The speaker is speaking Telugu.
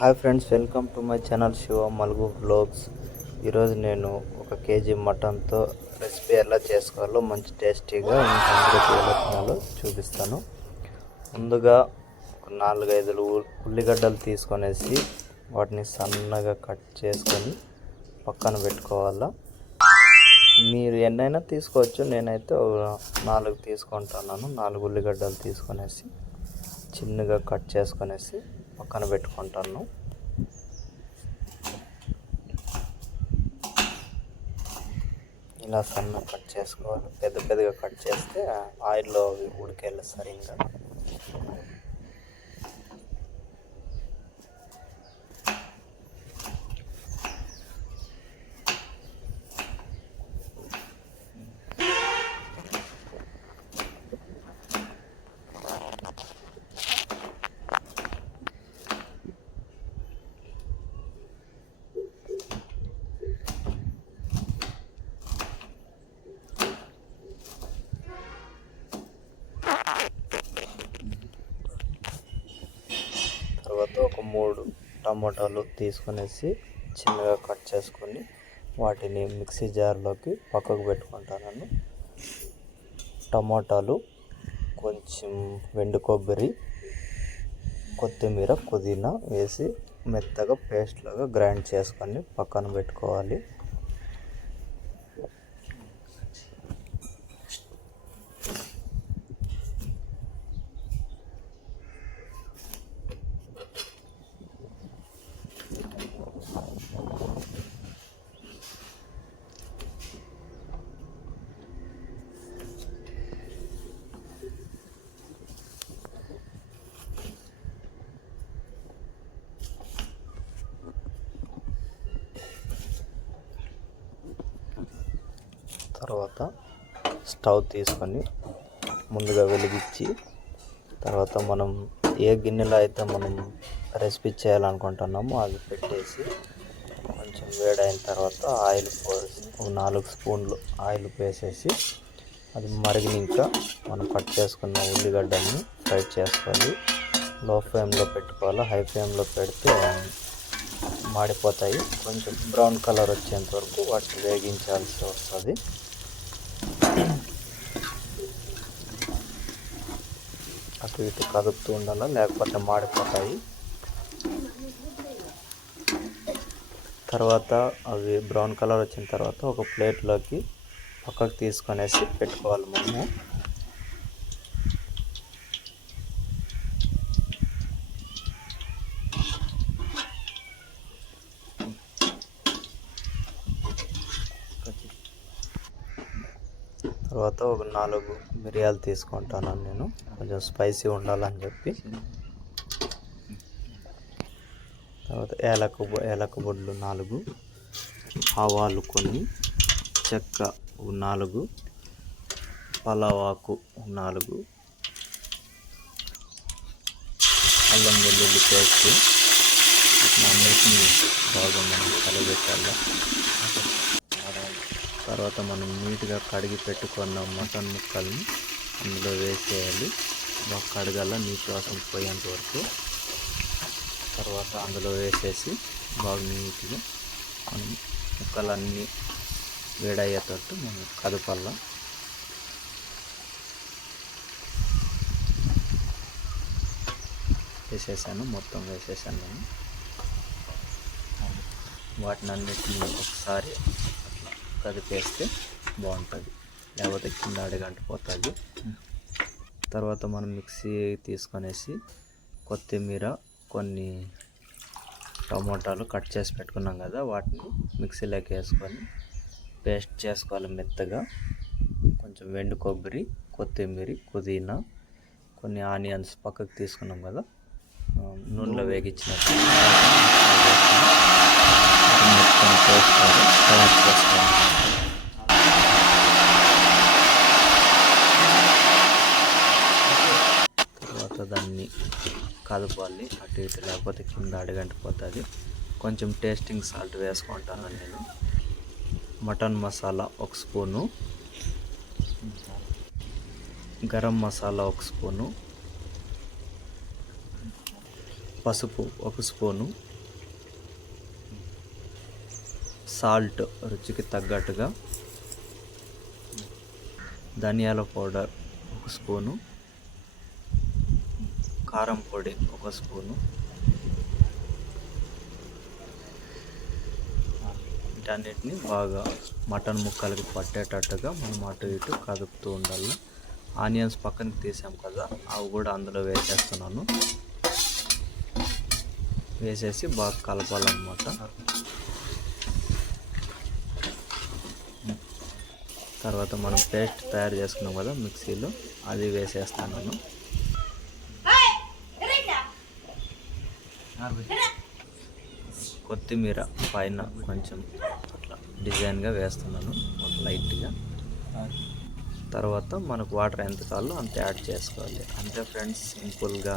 Hi friends welcome to my channel Shiva Malugu vlogs ఈరోజు నేను ఒక కేజీ మటన్తో రెసిపీ ఎలా చేసుకోవాలో మంచి టేస్టీగా ఇంకా చూపిస్తాను. ముందుగా ఒక నాలుగైదు ఉల్లిగడ్డలు తీసుకొనేసి వాటిని సన్నగా కట్ చేసుకొని పక్కన పెట్టుకోవాలా. మీరు ఎన్నైనా తీసుకోవచ్చు నేనైతే నాలుగు తీసుకుంటున్నాను. నాలుగు ఉల్లిగడ్డలు తీసుకొనేసి చిన్నగా కట్ చేసుకొనేసి పక్కన పెట్టుకుంటాను. ఇలా సన్న కట్ చేసుకోవాలి. పెద్ద పెద్దగా కట్ చేస్తే ఆయిల్లో అవి సరిగ్గా తర్వాత ఒక మూడు టమాటాలు తీసుకునేసి చిన్నగా కట్ చేసుకొని వాటిని మిక్సీ జార్లోకి పక్కకు పెట్టుకుంటాను టమాటాలు కొంచెం వెండు కొబ్బరి కొత్తిమీర పుదీనా వేసి మెత్తగా పేస్ట్లాగా గ్రైండ్ చేసుకొని పక్కన పెట్టుకోవాలి. తర్వాత స్టవ్ తీసుకొని ముందుగా వెలిగించి తర్వాత మనం ఏ గిన్నెలో అయితే మనం రెసిపీ చేయాలనుకుంటున్నామో అది పెట్టేసి కొంచెం వేడైన తర్వాత ఆయిల్ పోసి ఒక నాలుగు స్పూన్లు ఆయిల్ వేసేసి అది మరిగినాక మనం కట్ చేసుకున్న ఉల్లిగడ్డల్ని ఫ్రై చేసుకోవాలి. లో ఫ్లేమ్లో పెట్టుకోవాలి. హై ఫ్లేమ్లో పెడితే మాడిపోతాయి. కొంచెం బ్రౌన్ కలర్ వచ్చేంత వరకు వాటిని వేగించాల్సి వస్తుంది. అటు ఇటు కదుపుతూ ఉండాలి? లేకపోతే మాడిపోతాయి. తర్వాత అవి బ్రౌన్ కలర్ వచ్చిన తర్వాత ఒక ప్లేట్లోకి పక్కకు తీసుకొనేసి పెట్టుకోవాలి మనము. తర్వాత ఒక నాలుగు మిరియాలు తీసుకుంటాను నేను. కొంచెం స్పైసీ ఉండాలని చెప్పి. తర్వాత ఏలకు ఏలక బొడ్లు నాలుగు. ఆవాలు కొన్ని చెక్క నాలుగు పలావాకు నాలుగు అల్లం వెల్లుల్లి పేస్ట్ అన్నిటిని బాగా మనం కలబెట్టాలి. తర్వాత మనం నీట్గా కడిగి పెట్టుకున్న మటన్ ముక్కల్ని అందులో వేసేయాలి. బాగా కడగాల నీటి వాసన పోయేంత వరకు. తర్వాత అందులో వేసేసి బాగా నీట్గా మనం ముక్కలన్నీ వేడయ్యేటట్టు మనం కదపాల. వేసేసాను మొత్తం వేసేసాను నేను. వాటిని అన్నిటిని ఒకసారి కదిపేస్తే బాగుంటుంది. లేకపోతే కింద అడగంటిపోతుంది తర్వాత మనం మిక్సీ తీసుకొనేసి కొత్తిమీర కొన్ని టమోటాలు కట్ చేసి పెట్టుకున్నాం కదా వాటిని మిక్సీలోకి వేసుకొని పేస్ట్ చేసుకోవాలి మెత్తగా. కొంచెం వెండు కొబ్బరి కొత్తిమీర పుదీనా కొన్ని ఆనియన్స్ పక్కకు తీసుకున్నాం కదా నూనెలో వేగించినట్టు. మొత్తం పేస్ట్ తర్వాత దాన్ని కలపాలి. అటు ఇటు లేకపోతే కింద అడగంటిపోతుంది కొంచెం టేస్టింగ్ సాల్ట్ వేసుకుంటాను నేను. మటన్ మసాలా ఒక స్పూను. గరం మసాలా ఒక స్పూను. పసుపు ఒక స్పూను. సాల్ట్ రుచికి తగ్గట్టుగా ధనియాల పౌడర్ ఒక స్పూను కారం పొడి ఒక స్పూను వీటన్నిటిని బాగా మటన్ ముక్కలకి పట్టేటట్టుగా మనం అటు ఇటు కదుపుతూ ఉండాలి. ఆనియన్స్ పక్కనకి తీసాం కదా అవి కూడా అందులో వేసేస్తున్నాను. వేసేసి బాగా కలపాలన్నమాట. తర్వాత మనం పేస్ట్ తయారు చేసుకున్నాం కదా మిక్సీలో అది వేసేస్తాను నేను. కొత్తిమీర పైన కొంచెం అట్లా డిజైన్గా వేస్తున్నాను ఒక లైట్గా. తర్వాత మనకు వాటర్ ఎంత కావాలో అంత యాడ్ చేసుకోవాలి. అంతే ఫ్రెండ్స్ సింపుల్గా.